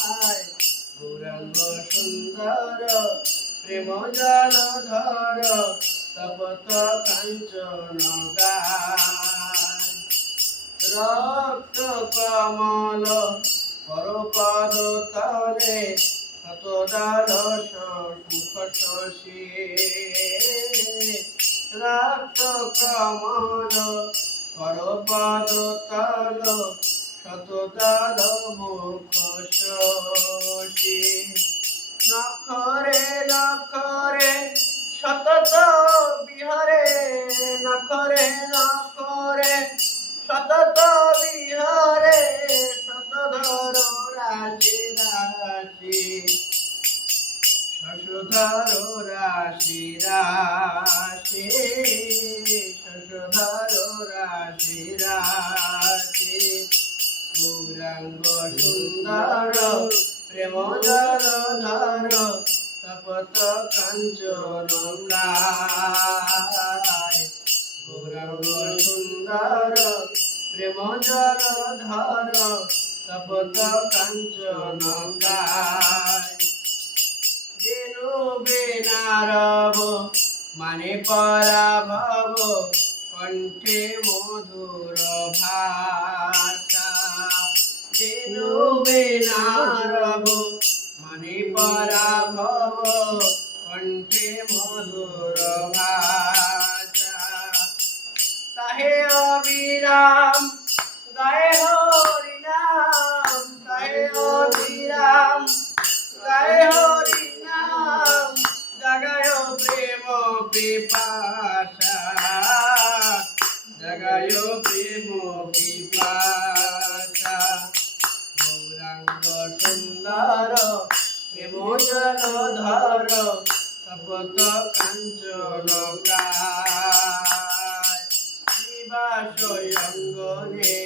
নৌকায় গৌরাঙ্গ সুন্দর, প্রেম জল ধর, তপত কাঞ্চন রক্ত কমল, পরপদ তলে কত দ্বাদশ সুখ শশী। রক্ত কমল, পরপদ তল শত দ্বাদ মুখ নখরে নখরে, সতত বিহরে, নখরে নখরে, সতত বিহরে শতধর রাশি রাশি। শশধর রাশি রাশি, শশধর রাশি রাশি। গৌরাঙ্গ সুন্দর প্রেম জল ধর, তপত কাঞ্চন গৌরাঙ্গ সুন্দর প্রেম জল ধর, তপত কাঞ্চন বেনু বেনারব মানে পরাভব, কণ্ঠে মধুর ভাষা বেনু বেনারব মানে পরাভব কণ্ঠে মধুর তাহে অবিরাম গায়ে প্রেম জল ধর তপত কাঞ্চন শিবাশয়ঙ্গনে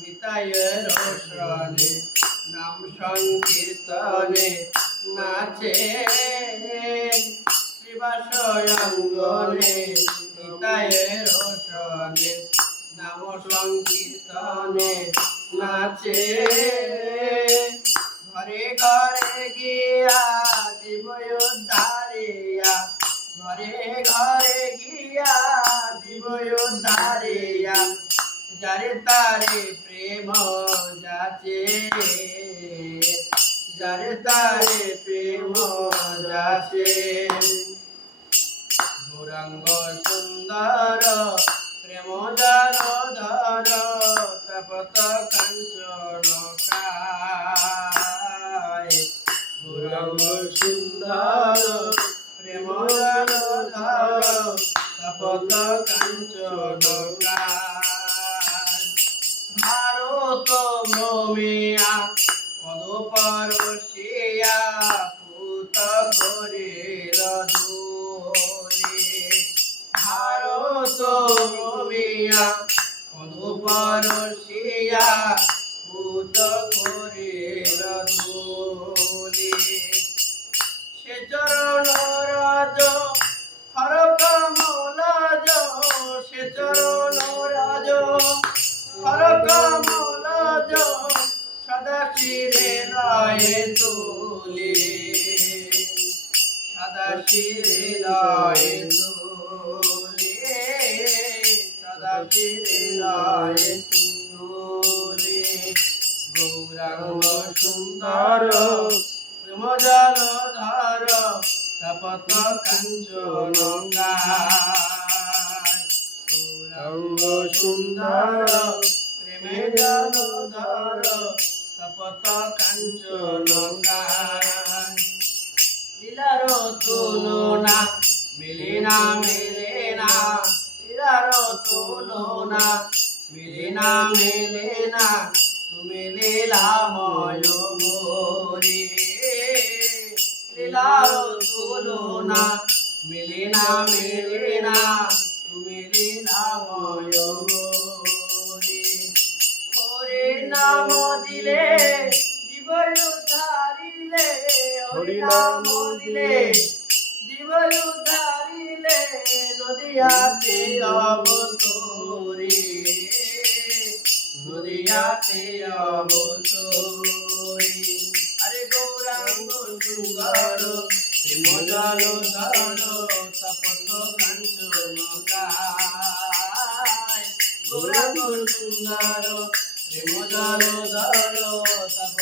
নিতায় রোশনে, নাম সংকীর্তনে নাচে। শিবাশয়ঙ্গনে নিতায় রোশনে, নাম সংকীর্তনে নাচে। ঘরে ঘরে গিয়া দিব উদ্ধারিয়া ঘরে ঘরে গিয়া দিব উদ্ধারিয়া যারে তারে প্রেম যাচে, যারে তারে প্রেম যাচে। গৌরাঙ্গ সুন্দর প্রেম জল ভারত ভ্রমিয়া পদ পরশিয়া পুত করিল ভারত ভ্রমিয়া পদ পরশিয়া শিরে লয়ে তুলি সদা শিরে লয়ে তুলি গৌরাঙ্গ সুন্দর প্রেমজল ধর তপত কাঞ্চন গৌরাঙ্গ সুন্দর প্রেমে জল ধর তপত কাঞ্চন গায় লীলার তুলনা মিলে না, মেলে না। লীলার তুলনা মিলে না, মেলে না। তুমি লীলাময় মোরে লীলার তুলনা মিলে না, মেলে না। তুমি লীলাময় মোরে হরে নাম দিলে জীবন হরিনাম দিলে জীবন উদ্ধারিলে নদিয়াতে অবতরে নদিয়াতে অবতরে আরে গৌরাঙ্গ সুন্দর মজার ধর তপত কাঞ্চন গায় গৌরাঙ্গ সুন্দর মজার ধর তপত